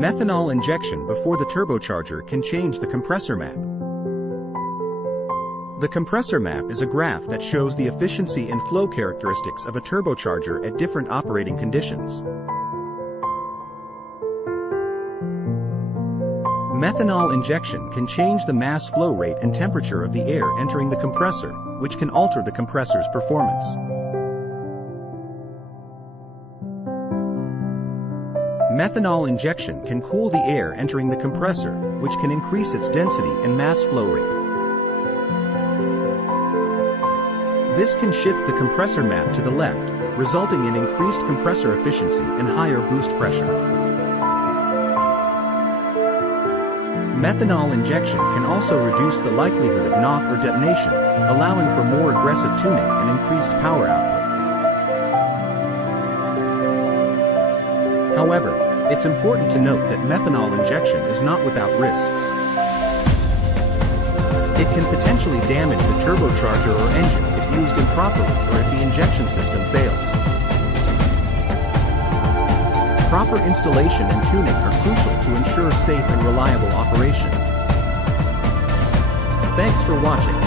Methanol injection before the turbocharger can change the compressor map. The compressor map is a graph that shows the efficiency and flow characteristics of a turbocharger at different operating conditions. Methanol injection can change the mass flow rate and temperature of the air entering the compressor, which can alter the compressor's performance. Methanol injection can cool the air entering the compressor, which can increase its density and mass flow rate. This can shift the compressor map to the left, resulting in increased compressor efficiency and higher boost pressure. Methanol injection can also reduce the likelihood of knock or detonation, allowing for more aggressive tuning and increased power output. However, it's important to note that methanol injection is not without risks. It can potentially damage the turbocharger or engine if used improperly or if the injection system fails. Proper installation and tuning are crucial to ensure safe and reliable operation. Thanks for watching.